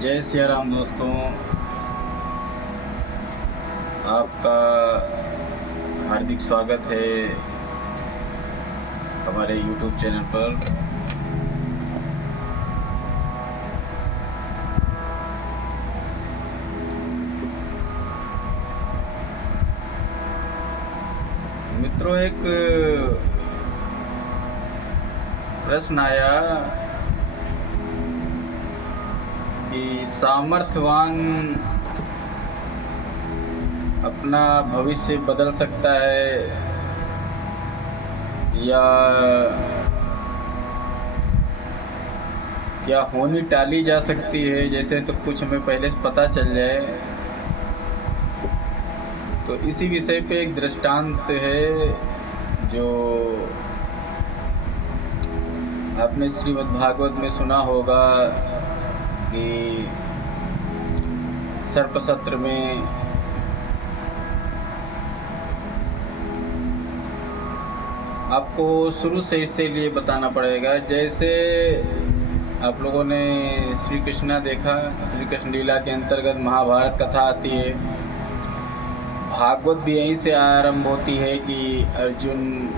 जय सिया राम दोस्तों, आपका हार्दिक स्वागत है हमारे YouTube चैनल पर। मित्रों, एक प्रश्न आया कि सामर्थ्यवान अपना भविष्य बदल सकता है या क्या होनी टाली जा सकती है, जैसे तो कुछ हमें पहले से पता चल जाए। तो इसी विषय पे एक दृष्टांत है जो आपने श्रीमद् भागवत में सुना होगा कि सर्पसत्र में आपको शुरू से इसीलिए बताना पड़ेगा। जैसे आप लोगों ने श्री कृष्णा देखा, श्री कृष्ण लीला के अंतर्गत महाभारत कथा आती है। भागवत भी यहीं से आरंभ होती है कि अर्जुन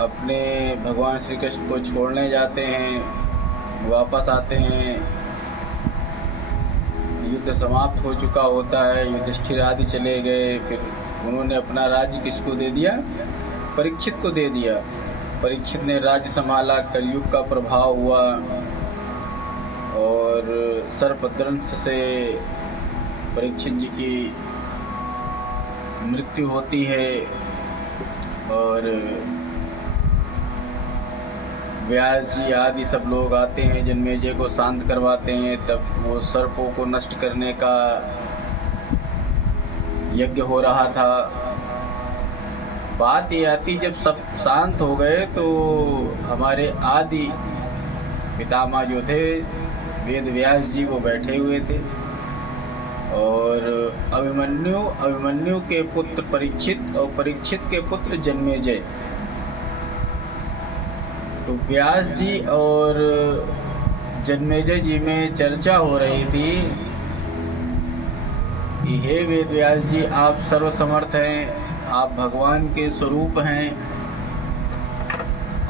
अपने भगवान श्री कृष्ण को छोड़ने जाते हैं, वापस आते हैं, युद्ध समाप्त हो चुका होता है, युधिष्ठिर आदि चले गए। फिर उन्होंने अपना राज्य किसको दे दिया? परीक्षित को दे दिया। परीक्षित ने राज्य संभाला, कलयुग का प्रभाव हुआ और सर्पदंश से परीक्षित जी की मृत्यु होती है और व्यास जी आदि सब लोग आते हैं, जन्मेजय को शांत करवाते हैं। तब वो सर्पों को नष्ट करने का यज्ञ हो रहा था। बात ये आती, जब सब शांत हो गए तो हमारे आदि पितामह जो थे वेद व्यास जी, वो बैठे हुए थे और अभिमन्यु के पुत्र परीक्षित और परीक्षित के पुत्र जन्मेजय। तो व्यास जी और जन्मेजय जी में चर्चा हो रही थी कि हे वेद व्यास जी, आप सर्वसमर्थ हैं, आप भगवान के स्वरूप हैं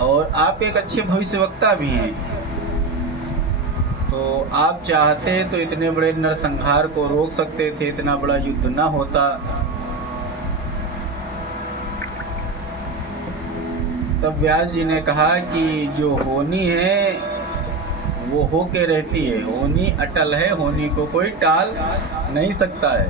और आप एक अच्छे भविष्यवक्ता भी हैं। तो आप चाहते तो इतने बड़े नरसंहार को रोक सकते थे, इतना बड़ा युद्ध ना होता। तब व्यास जी ने कहा कि जो होनी है वो हो के रहती है, होनी अटल है, होनी को कोई टाल नहीं सकता है।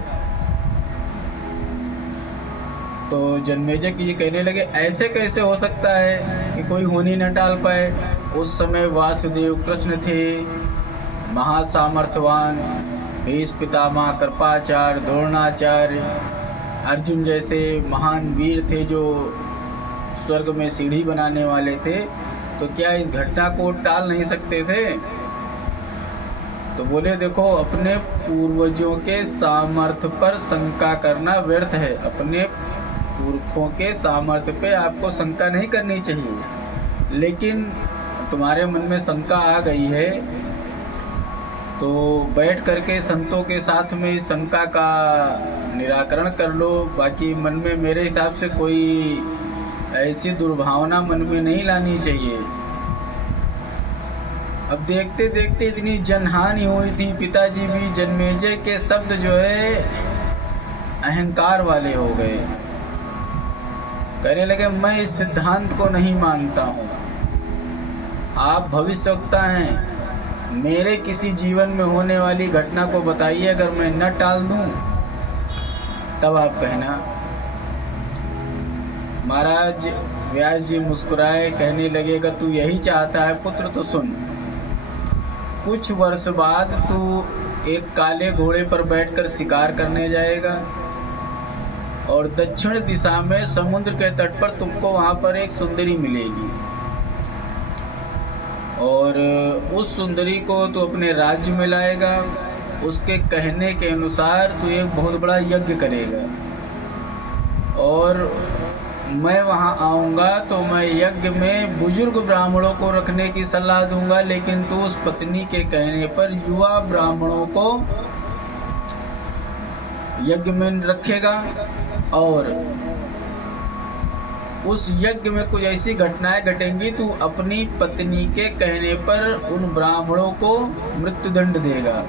तो जन्मेजय की ये कहने लगे, ऐसे कैसे हो सकता है कि कोई होनी न टाल पाए? उस समय वासुदेव कृष्ण थे, महासामर्थ्यवान, भीष्म पितामह, कृपाचार्य, द्रोणाचार्य, अर्जुन जैसे महान वीर थे जो स्वर्ग में सीढ़ी बनाने वाले थे। तो क्या इस घटना को टाल नहीं सकते थे? तो बोले, देखो, अपने पूर्वजों के सामर्थ्य पर शंका करना व्यर्थ है। अपने पुरखों के सामर्थ्य पे आपको शंका नहीं करनी चाहिए, लेकिन तुम्हारे मन में शंका आ गई है तो बैठ करके संतों के साथ में इस शंका का निराकरण कर लो। बाकी मन में मेरे हिसाब से कोई ऐसी दुर्भावना मन में नहीं लानी चाहिए। अब देखते देखते इतनी जनहानि हुई थी, पिताजी भी जन्मेजय के शब्द जो है अहंकार वाले हो गए। कहने लगे, मैं इस सिद्धांत को नहीं मानता हूँ। आप भविष्यवक्ता हैं, मेरे किसी जीवन में होने वाली घटना को बताइए, अगर मैं न टाल दूँ तब आप कहना। महाराज व्यास जी मुस्कुराए, कहने लगे, अगर तू यही चाहता है पुत्र तो सुन, कुछ वर्ष बाद तू एक काले घोड़े पर बैठकर शिकार करने जाएगा और दक्षिण दिशा में समुद्र के तट पर तुमको वहाँ पर एक सुंदरी मिलेगी और उस सुंदरी को तू अपने राज्य में लाएगा। उसके कहने के अनुसार तू एक बहुत बड़ा यज्ञ करेगा और मैं वहाँ आऊँगा तो मैं यज्ञ में बुजुर्ग ब्राह्मणों को रखने की सलाह दूंगा, लेकिन तू उस पत्नी के कहने पर युवा ब्राह्मणों को यज्ञ में रखेगा। और उस यज्ञ में कुछ ऐसी घटनाएं घटेंगी, तू अपनी पत्नी के कहने पर उन ब्राह्मणों को मृत्युदंड देगा।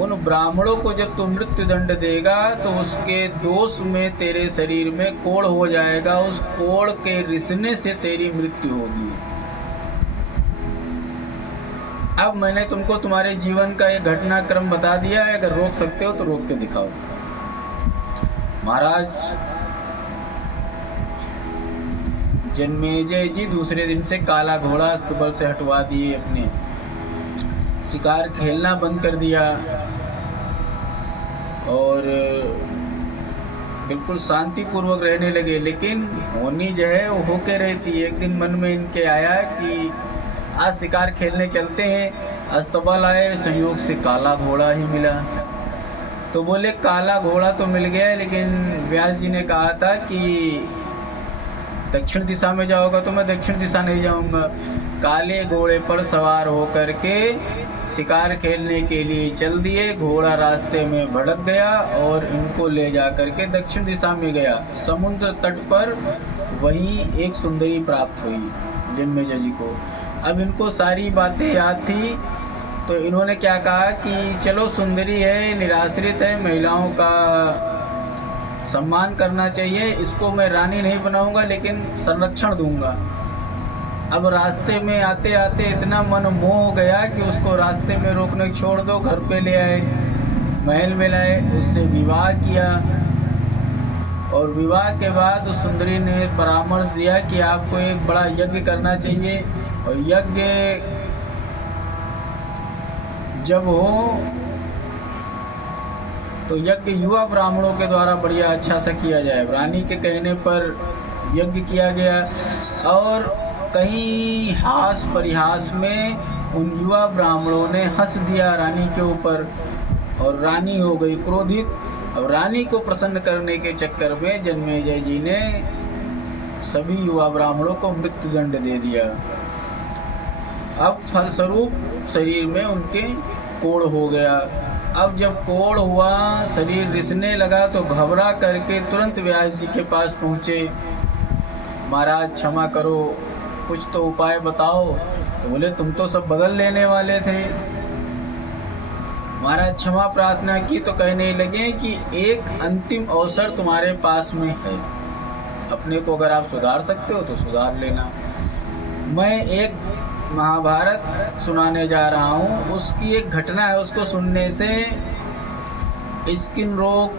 उन ब्राह्मणों को जब तू मृत्युदंड देगा तो उसके दोष में तेरे शरीर में कोढ़ हो जाएगा, उस कोढ़ के रिसने से तेरी मृत्यु होगी। अब मैंने तुमको तुम्हारे जीवन का एक घटनाक्रम बता दिया है, अगर रोक सकते हो तो रोक के दिखाओ। महाराज जन्मेजय जी दूसरे दिन से काला घोड़ा अस्तबल से हटवा दिए, अपने शिकार खेलना बंद कर दिया और बिल्कुल शांति पूर्वक रहने लगे। लेकिन होनी जो है वो होके रहती है। एक दिन मन में इनके आया कि आज शिकार खेलने चलते हैं। अस्तबल आए, संयोग से काला घोड़ा ही मिला। तो बोले काला घोड़ा तो मिल गया, लेकिन व्यास जी ने कहा था कि दक्षिण दिशा में जाओगा, तो मैं दक्षिण दिशा नहीं जाऊंगा। काले घोड़े पर सवार होकर के शिकार खेलने के लिए चल दिए। घोड़ा रास्ते में भटक गया और इनको ले जा करके दक्षिण दिशा में गया। समुद्र तट पर वहीं एक सुंदरी प्राप्त हुई जन्मेजय जी को। अब इनको सारी बातें याद थी, तो इन्होंने क्या कहा कि चलो सुंदरी है, निराश्रित है, महिलाओं का सम्मान करना चाहिए, इसको मैं रानी नहीं बनाऊंगा लेकिन संरक्षण दूंगा। अब रास्ते में आते आते इतना मन मोह हो गया कि उसको रास्ते में रोकने छोड़ दो, घर पे ले आए, महल में लाए, उससे विवाह किया। और विवाह के बाद उस सुंदरी ने परामर्श दिया कि आपको एक बड़ा यज्ञ करना चाहिए, और यज्ञ जब हो तो यज्ञ युवा ब्राह्मणों के द्वारा बढ़िया अच्छा सा किया जाए। रानी के कहने पर यज्ञ किया गया और कहीं हास परिहास में उन युवा ब्राह्मणों ने हंस दिया रानी के ऊपर और रानी हो गई क्रोधित। अब रानी को प्रसन्न करने के चक्कर में जन्मेजय जी ने सभी युवा ब्राह्मणों को मृत्युदंड दे दिया। अब फलस्वरूप शरीर में उनके कोढ़ हो गया। अब जब कोढ़ हुआ, शरीर रिसने लगा, तो घबरा करके तुरंत व्यास जी के पास पहुँचे। महाराज क्षमा करो, कुछ तो उपाय बताओ। तो बोले तुम तो सब बदल लेने वाले थे। महाराज क्षमा प्रार्थना की तो कहने लगे कि एक अंतिम अवसर तुम्हारे पास में है, अपने को अगर आप सुधार सकते हो तो सुधार लेना। मैं एक महाभारत सुनाने जा रहा हूँ, उसकी एक घटना है, उसको सुनने से स्किन रोग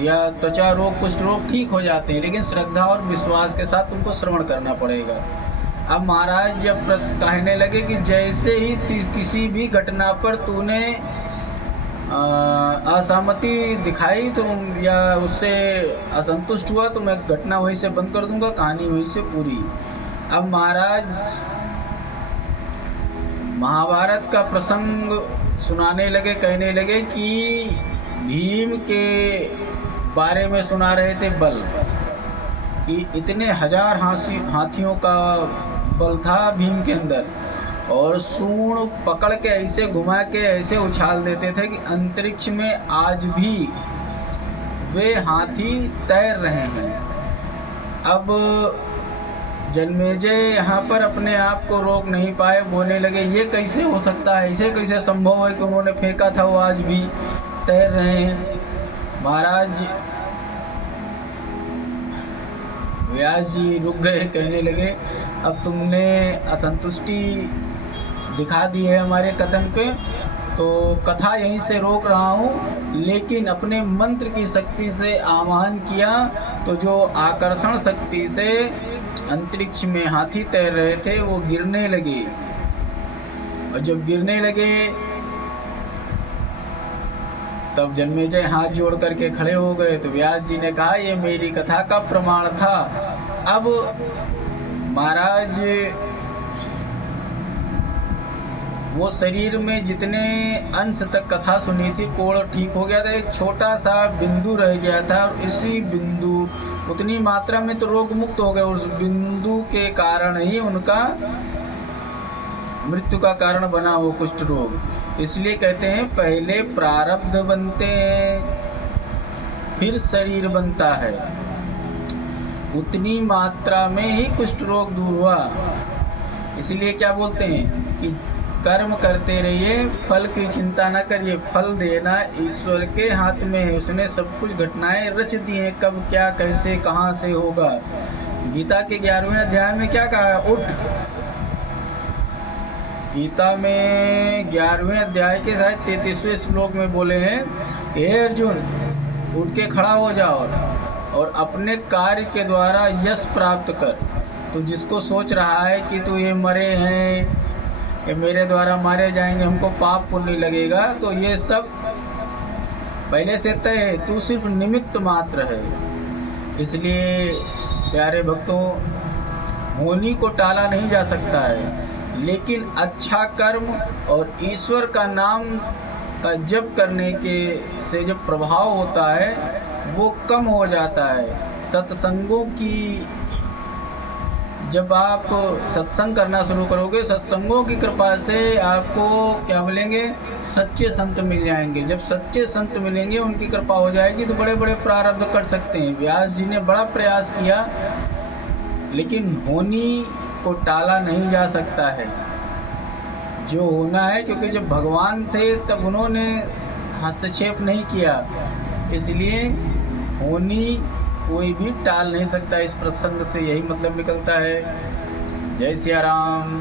या त्वचा रोग, कुछ रोग ठीक हो जाते हैं, लेकिन श्रद्धा और विश्वास के साथ तुमको श्रवण करना पड़ेगा। अब महाराज जब कहने लगे कि जैसे ही किसी भी घटना पर तूने असहमति दिखाई तो या उससे असंतुष्ट हुआ तो मैं घटना वहीं से बंद कर दूंगा, कहानी वहीं से पूरी। अब महाराज महाभारत का प्रसंग सुनाने लगे, कहने लगे कि भीम के बारे में सुना रहे थे बल, कि इतने हजार हाथियों का बल था भीम के अंदर, और सूंड पकड़ के ऐसे घुमा के ऐसे उछाल देते थे कि अंतरिक्ष में आज भी वे हाथी तैर रहे हैं। अब जन्मेजय यहाँ पर अपने आप को रोक नहीं पाए, बोलने लगे ये कैसे हो सकता है, ऐसे कैसे संभव है कि उन्होंने फेंका था वो आज भी तैर रहे हैं। महाराज व्यास जी रुक गए, कहने लगे अब तुमने असंतुष्टि दिखा दी है हमारे कथन पे, तो कथा यहीं से रोक रहा हूँ, लेकिन अपने मंत्र की शक्ति से आवाहन किया तो जो आकर्षण शक्ति से अंतरिक्ष में हाथी तैर रहे थे वो गिरने लगे, और जब गिरने लगे तब जन्मेजय हाथ जोड़ करके खड़े हो गए। तो व्यास जी ने कहा ये मेरी कथा का प्रमाण था। अब महाराज वो शरीर में जितने अंश तक कथा सुनी थी, कोढ़ ठीक हो गया था, एक छोटा सा बिंदु रह गया था, और इसी बिंदु उतनी मात्रा में तो रोग मुक्त हो गए। उस बिंदु के कारण ही उनका मृत्यु का कारण बना वो कुष्ठ रोग। इसलिए कहते हैं पहले प्रारब्ध बनते हैं, फिर शरीर बनता है। उतनी मात्रा में ही कुष्ठ रोग दूर हुआ। इसलिए क्या बोलते हैं कि कर्म करते रहिए, फल की चिंता न करिए। फल देना ईश्वर के हाथ में है, उसने सब कुछ घटनाएं रच दी हैं, कब क्या कैसे कहाँ से होगा। गीता के 11वें अध्याय में क्या कहा है? उठ। गीता में 11वें अध्याय के शायद 33वें श्लोक में बोले हैं, हे अर्जुन उठ के खड़ा हो जाओ और अपने कार्य के द्वारा यश प्राप्त कर। तो जिसको सोच रहा है कि तो ये मरे हैं, ये मेरे द्वारा मारे जाएंगे, हमको पाप पुण्य लगेगा, तो ये सब पहले से तय है, तू सिर्फ निमित्त मात्र है। इसलिए प्यारे भक्तों, होनी को टाला नहीं जा सकता है, लेकिन अच्छा कर्म और ईश्वर का नाम का जप करने के से जो प्रभाव होता है वो कम हो जाता है। सत्संगों की, जब आप सत्संग करना शुरू करोगे, सत्संगों की कृपा से आपको क्या मिलेंगे? सच्चे संत मिल जाएंगे। जब सच्चे संत मिलेंगे, उनकी कृपा हो जाएगी, तो बड़े बड़े प्रारब्ध कर सकते हैं। व्यास जी ने बड़ा प्रयास किया, लेकिन होनी को टाला नहीं जा सकता है। जो होना है, क्योंकि जब भगवान थे तब उन्होंने हस्तक्षेप नहीं किया, इसलिए होनी कोई भी टाल नहीं सकता। इस प्रसंग से यही मतलब निकलता है। जय सिया राम।